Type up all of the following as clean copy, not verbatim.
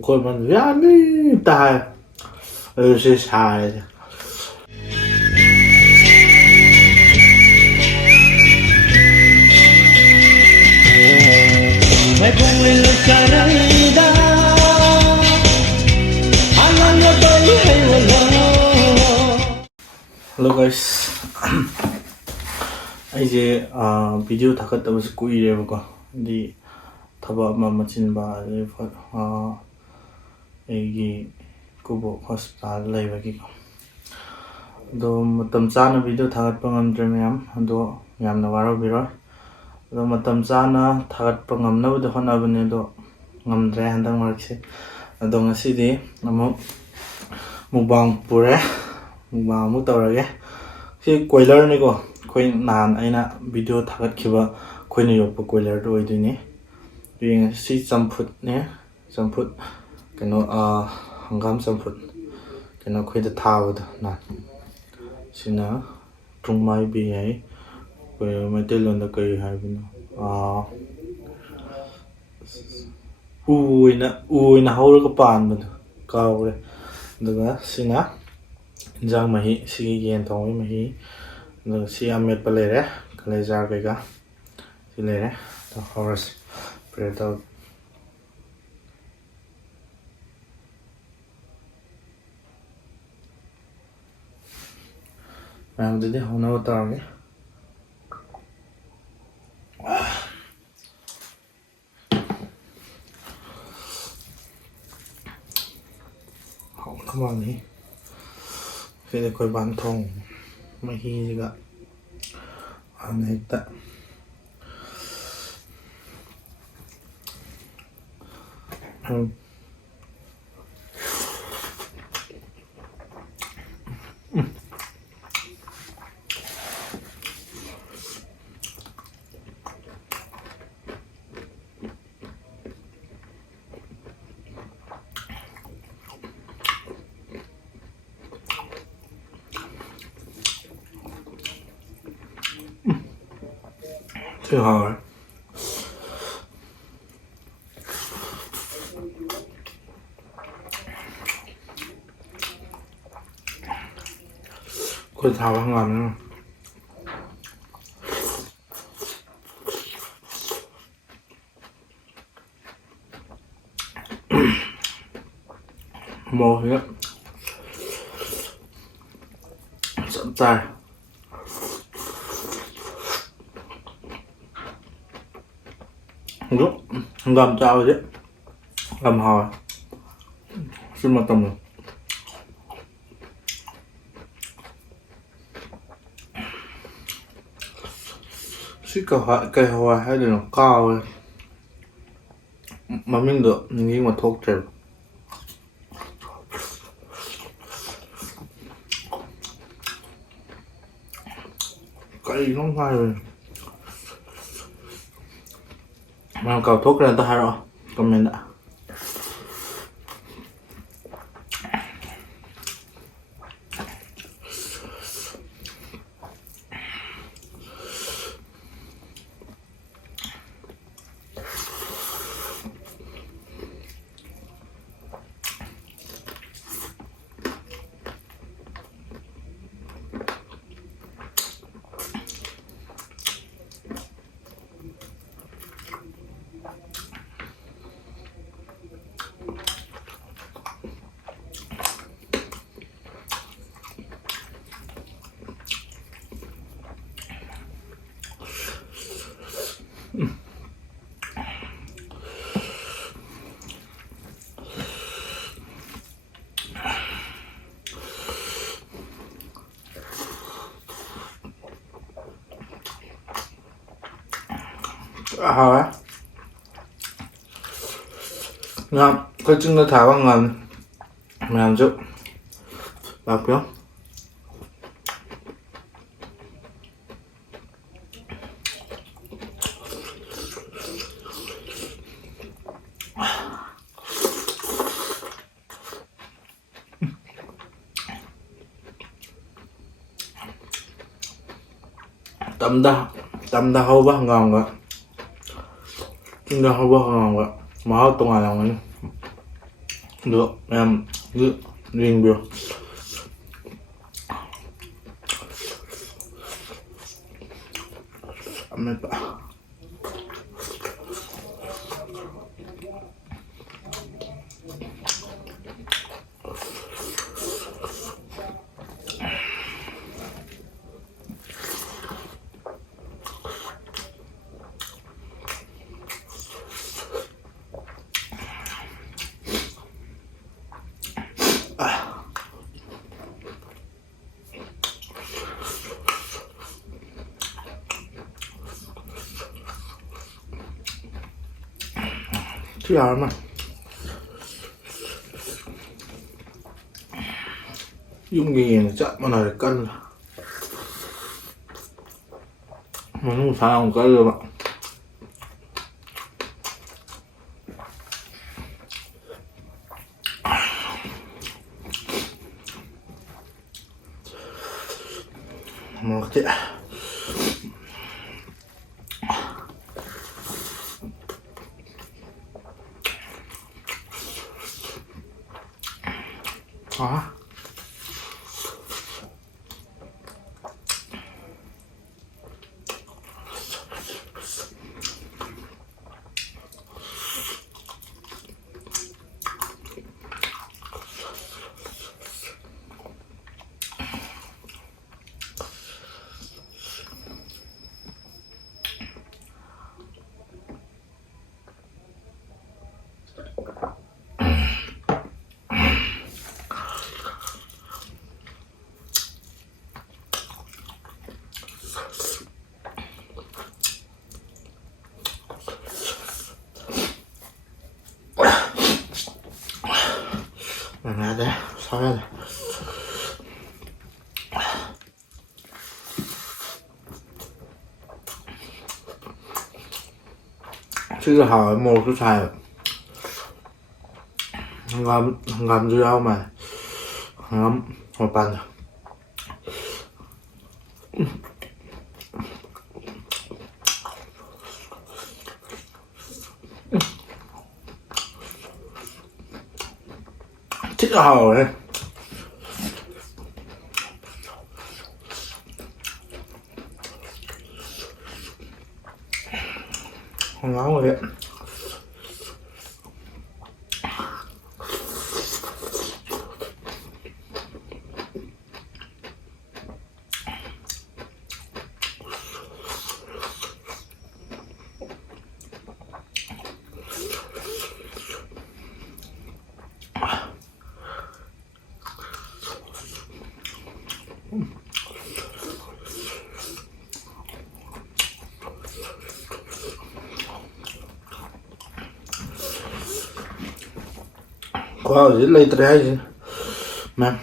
그러면 yanita 이것이 sare. Hello guys. 이제 비디오 다 갔다 와서 꾸이래보고 근데 타바 마마친바 AEIGI kubo hospital laibagi do matam chana video thagat pangam dremyam do yamna waro biro do matam chana thagat pangam na do hona bane do ngamdre handang markse do ngasi di amu mukbang pure mukbang mu tawrage si koilar ni ko koi nan aina video thagat khiba koi ni yoppa koilar do oidini ring si champut ne champut kano hangam champut kano khoi da thawad na sina tungmai bi ai ko metelon da kai haibino uina haur ka pan ba kaure daga sina injang mahi si gen thong mahi no si amet palere kalejar bega silere to horse preto I'm the Hono Target. Come on, me. Feel like I'm on tongue. My heat got on it. That too hard. Quên thảo ăn làm nữa. Mồ hết. Sẵn tay. Đúng, làm sao chứ? Làm hồi. Xin mà tầm. Xích cây hoa hay là nó cao ấy. Mà mình được nhưng mà thuốc trời. Cây nó ngay rồi. Mà cầu thuốc ra ta hay rồi. Comment đã. Hả? Ngon, cái trứng nó thả vào ngon. Làm chút bạc không? Tầm da hâu bác ngon quá. Trứng da hâu bác ngon quá. Mà hâu tung à lòng ấy. Được, em review. Mệt bạ. Chứ nào mà dùng gì chắc mà này cân mà không phải không cân được bạn. Một chị đó. Mana ada, saya ada. Chứ hỏi một cái xài ngắm dưa đâu mà ngắm hoa pan à. Chết hầu đấy. Không nóng rồi đấy. Wow, dit leed reizen. Maar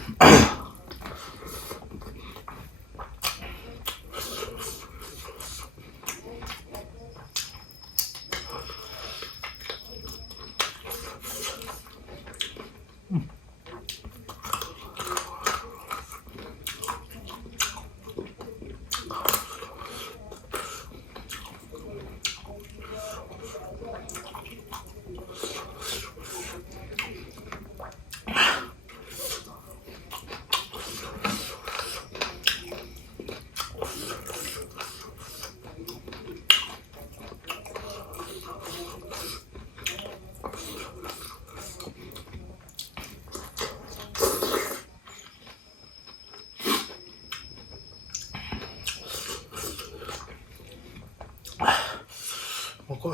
먹고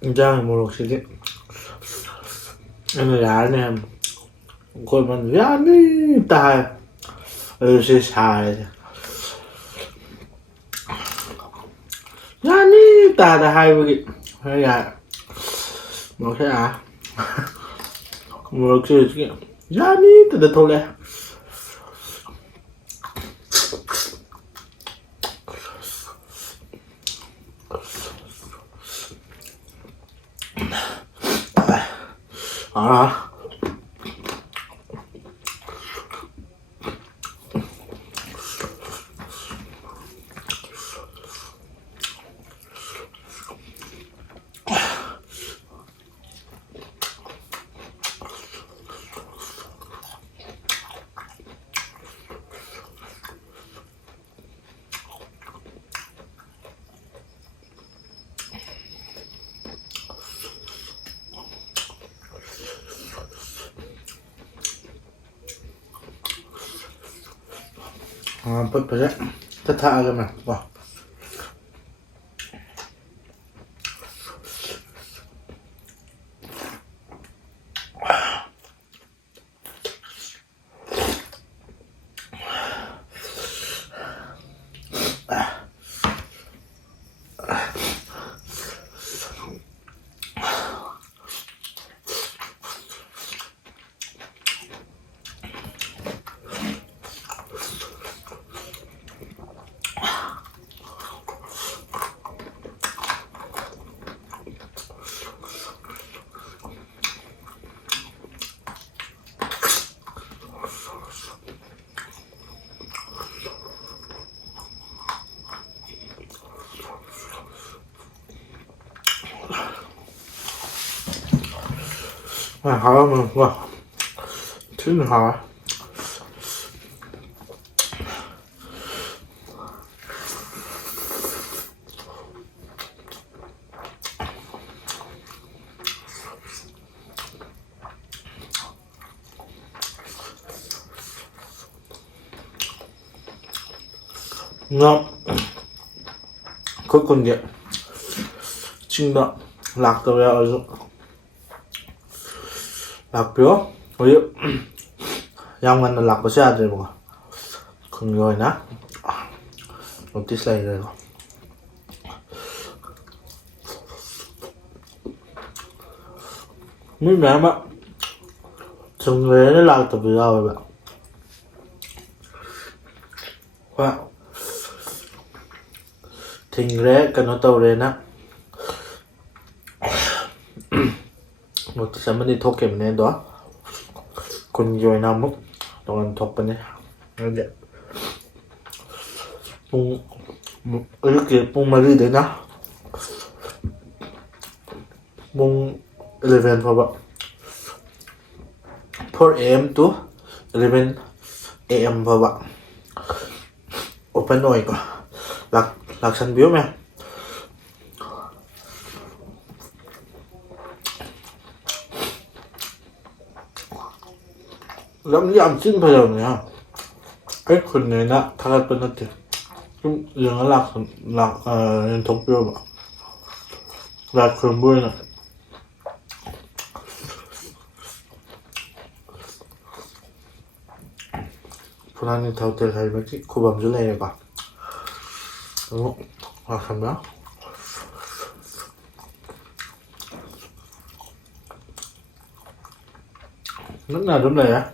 굉장히 모르시게 오늘 안에 그러면 yanita sare yanita ꯇꯥꯗ ꯍꯥꯏꯕꯒꯤ ꯈꯔ ꯌꯥꯏ ꯃꯣꯔꯣꯛꯁꯦ ꯃꯣꯔꯣꯛꯁꯦ ꯍꯧꯖꯤꯛꯀꯤ ꯌꯥꯅꯤꯇꯗ ꯊꯣꯛꯂꯛꯑꯦ ꯄꯠꯄꯁꯦ ꯊꯛꯑꯒꯅ ꯀꯣ 하면 와 튀는 하와 nó cuối cùng vậy chinh đó lạc tàu ở lạc biểu ví dụ yang mình lạc có xe rồi mà không rồi nè một tí xay rồi mấy mẹ mà chừng về nó lạc tàu biểu rồi bạn wow thình rẽ cần nó tàu rồi nè một tí sáng đi thốt kèm này đó còn rồi nào mất tao ăn thốt bên này nó đẹp bung 이렇게 bung 말이 되나 bung 11 봐봐 4 AM to 11 AM 봐봐 open rồi cơ lạc sân biếu mẹ lắm giảm chín phải rồi nha cái phần này nè thay bên nó thì cũng dường nó lạc liên tục biếu mà lạc phần bươi này phần ăn thì thầu tiền hay mấy cái khu bầm dưới này cả đúng không lạc phần đó rất là đúng này á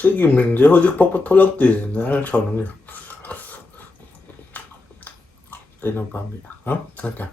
쓰기 문제 허직 퍽퍽 털락되는 저는 되는 밤이야 어? 잠깐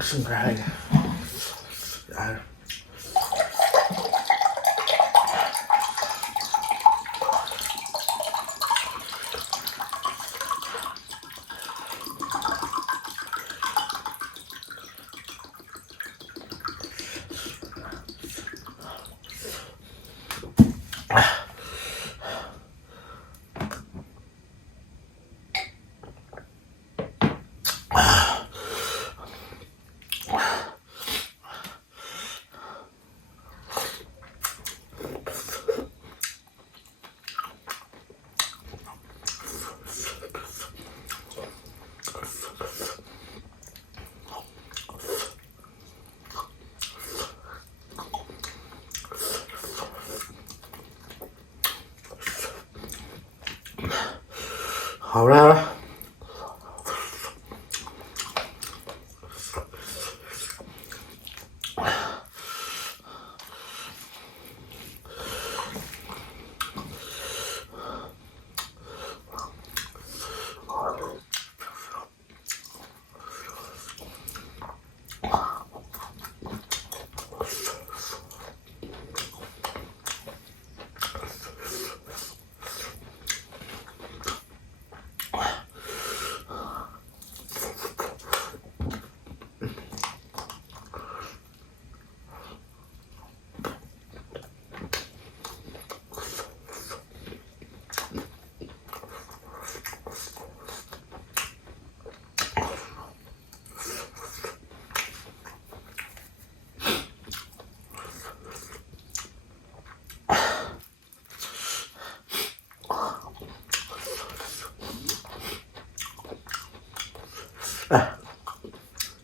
신기하게.好了。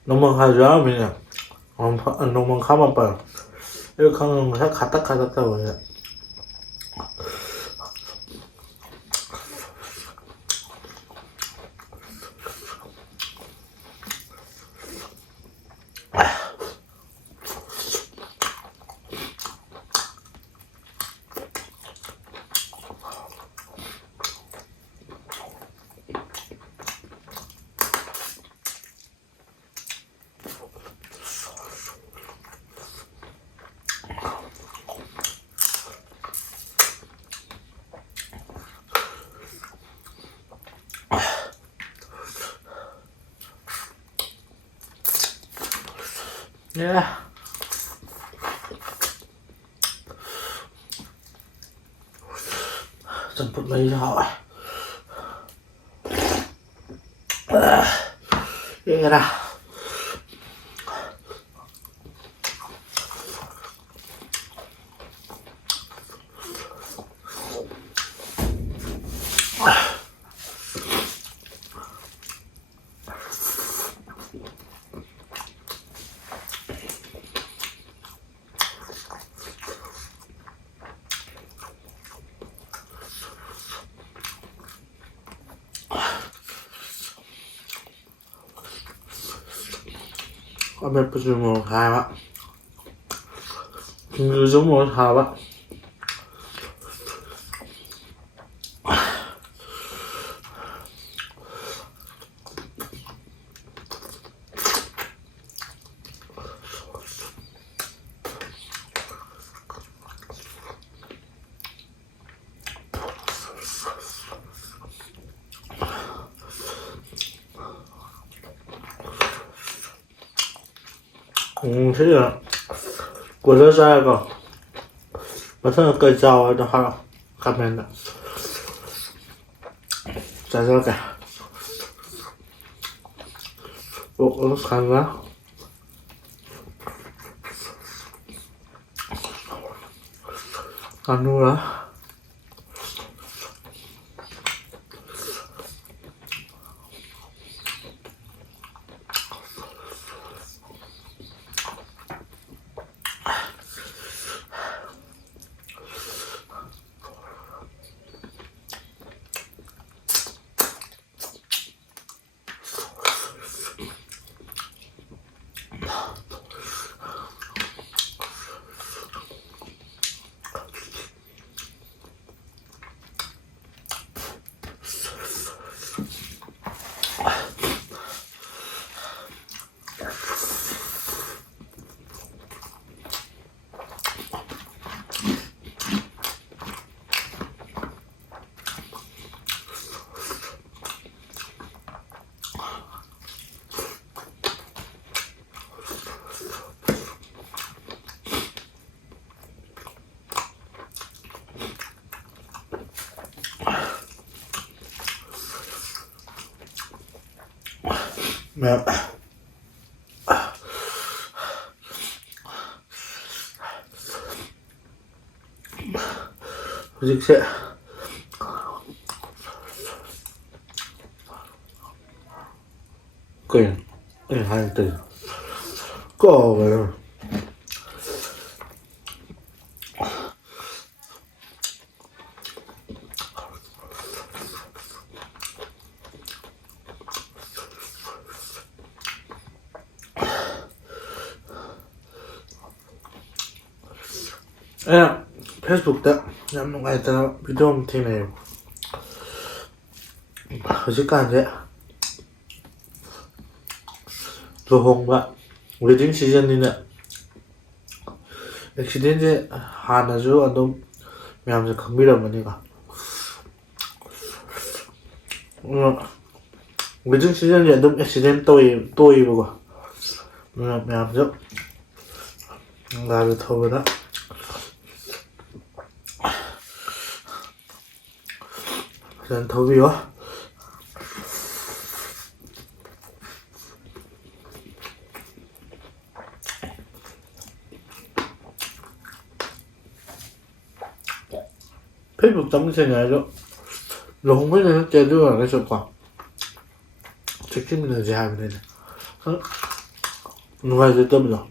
넘어가죠, 그냥. 넘어가만 봐요. 이렇게 하면 살 가닥가닥하고 그냥. 예. Chân phút mấy hỏi. Nghe ra. Mấy bữa giờ một hai bác như giống một hai bác thế là của nó ra còn bản thân là cây rau nó hoa comment ạ ra ra cả bộ nó khăn quá ăn luôn đó ꯃꯌꯥꯝ ꯍꯧꯖꯤꯛꯁꯦ 그래, 할 때, 꺼요. 페이스북 때 ꯌꯥꯝ ꯅꯨꯡꯉꯥꯏꯇꯅ video ꯑꯃ ꯊꯦꯡꯅꯩꯌꯦꯕ ꯍꯧꯖꯤꯛꯀꯥꯟꯁꯦ ꯂꯨꯍꯣꯡꯕ wedding ꯁꯤꯖꯟꯅꯤꯅ ꯑꯦꯛꯁꯤꯗꯦꯟꯁꯦ ꯍꯥꯟꯅꯁꯨ ꯑꯗꯨꯝ ꯃꯌꯥꯝꯁꯦ ꯈꯪꯕꯤꯔꯝꯃꯅꯤꯀꯣ wedding ꯁꯤꯖꯟꯁꯦ ꯑꯗꯨꯝ ꯑꯦꯛꯁꯤꯗꯦꯟ ꯇꯣꯏꯕꯀꯣ ꯑꯗꯨꯅ ꯃꯌꯥꯝꯁꯨ ꯒꯥꯔꯤ ꯊꯧꯕꯗ ꯐꯖꯅ ꯊꯧꯕꯤꯌꯣ. 페이스북 탐색해야죠. 롱맨은 때도 안 했었고 책임있는지 하면 되네. 누가 이제 떠보자.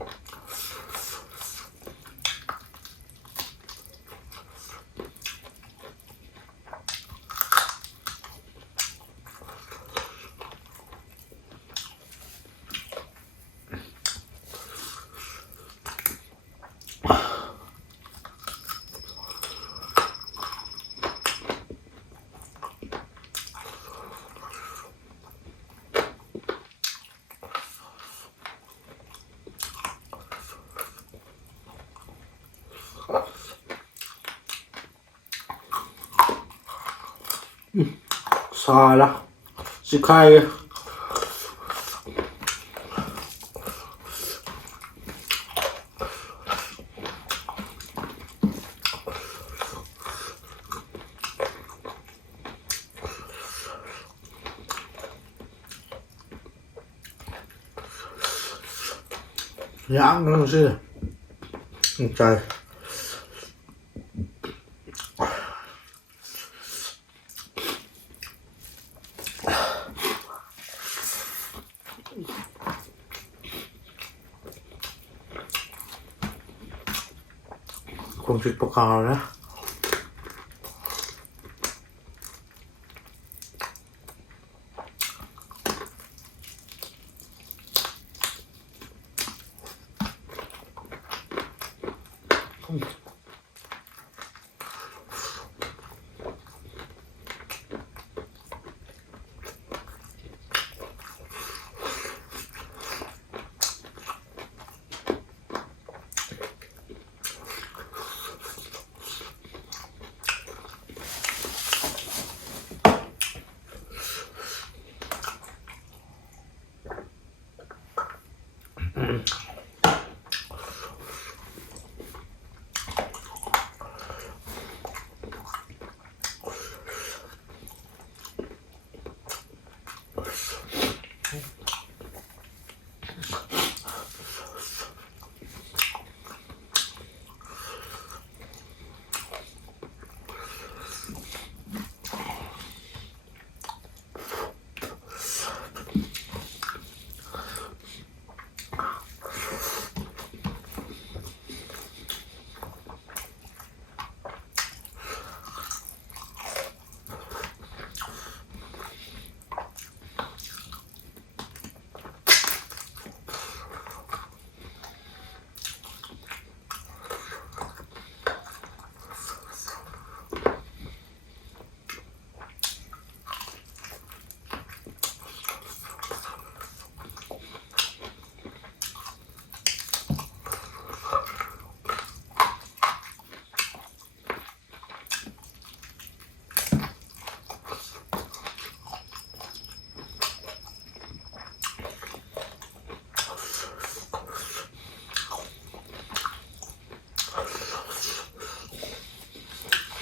사라 시카이 양념시 잘 공식 볶아하네.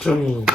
좀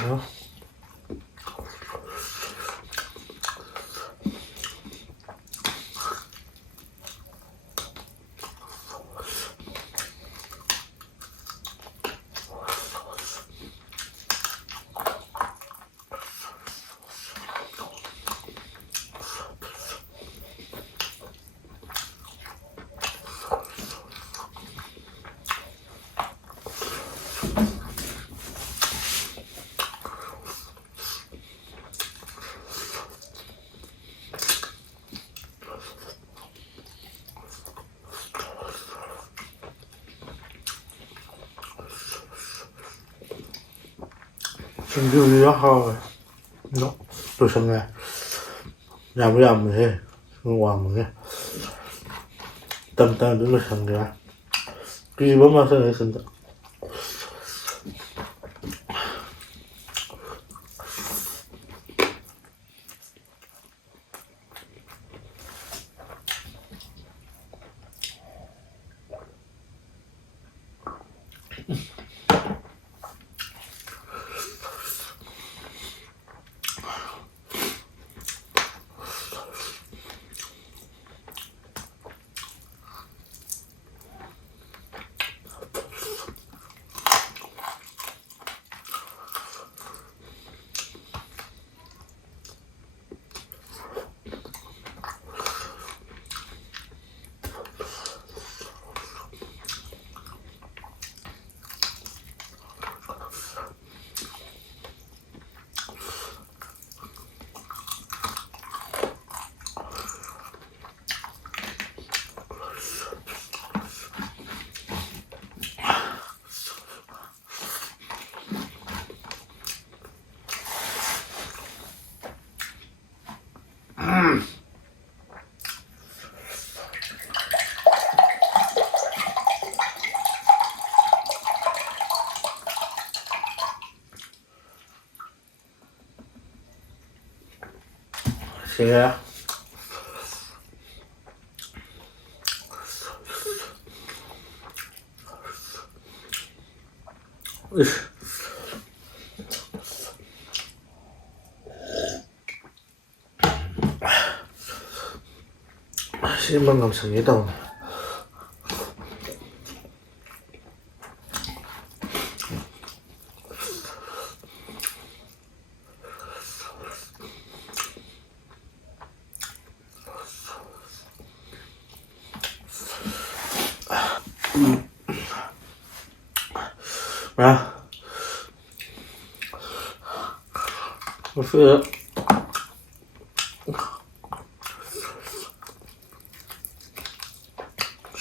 ꯁꯤꯡꯖꯨꯁꯤ ꯍꯥꯎꯋꯦ ꯑꯗꯣ ꯂꯣꯏꯁꯟꯂꯦ ꯌꯥꯝꯕ ꯌꯥꯝꯕꯅꯦꯍꯦ ꯋꯥꯡꯕꯅꯦ ꯇꯞ ꯇꯞꯅ ꯑꯗꯨꯝ ꯂꯣꯏꯁꯟꯒꯦ ꯀꯤꯕ ꯑꯃ ꯆꯪꯉꯦ ꯁꯤꯗ ꯁꯤꯒ ꯁꯤꯃ ꯉꯝꯁꯟꯒꯦ ꯇꯧꯅꯤ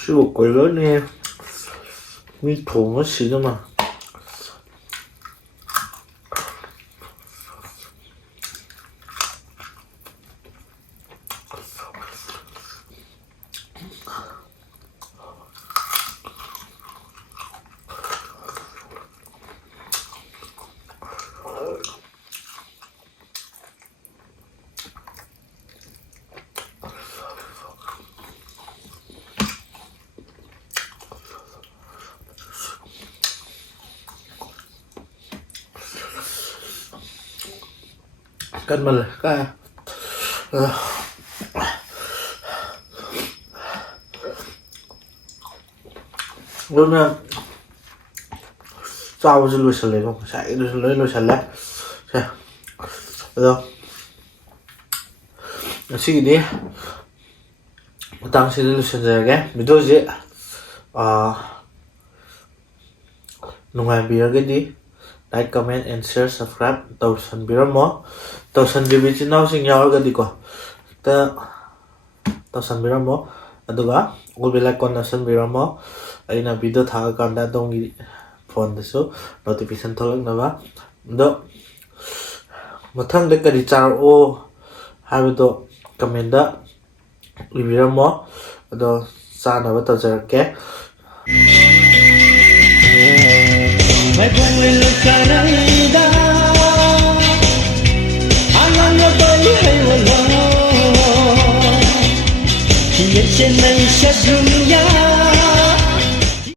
siêu quỷ lớn nè mi thùng nó xịn lắm mà cân mình cái luôn sau sẽ lùi sần lên không sẽ lùi sần lên được suy đi tăng sẽ lùi sần rồi cái video gì ꯅꯨꯡꯉꯥꯏꯕꯤꯔꯒꯗꯤ like comment and share subscribe ꯇꯧꯁꯟꯕꯤꯔꯝꯃꯣ ꯇꯧꯁꯟꯕꯤꯕ ꯏꯆꯤꯟ ꯏꯅꯥꯎꯁꯤꯡ ꯌꯥꯎꯔꯒꯗꯤꯀꯣ ꯇꯧꯁꯟꯕꯤꯔꯝꯃꯣ ꯑꯗꯨꯒ all bell icon ꯅꯞꯁꯟꯕꯤꯔꯝꯃꯣ ꯑꯩꯅ video ꯊꯥꯔꯀꯥꯟꯗ ꯑꯗꯣꯝꯒꯤ ꯐꯣꯟꯗꯁꯨ notification ꯊꯣꯛꯂꯛꯅꯕ ꯑꯗꯣ ꯃꯊꯪꯗ ꯀꯔꯤ ꯆꯥꯔꯛꯑꯣ ꯍꯥꯏꯕꯗꯣ command ꯏꯕꯤꯔꯝꯃꯣ ꯑꯗꯣ ꯆꯥꯅꯕ ꯇꯧꯖꯔꯛꯀꯦ May buwilag ka ng ida Ang ano ba'y ay wala Yan siya na sa dunya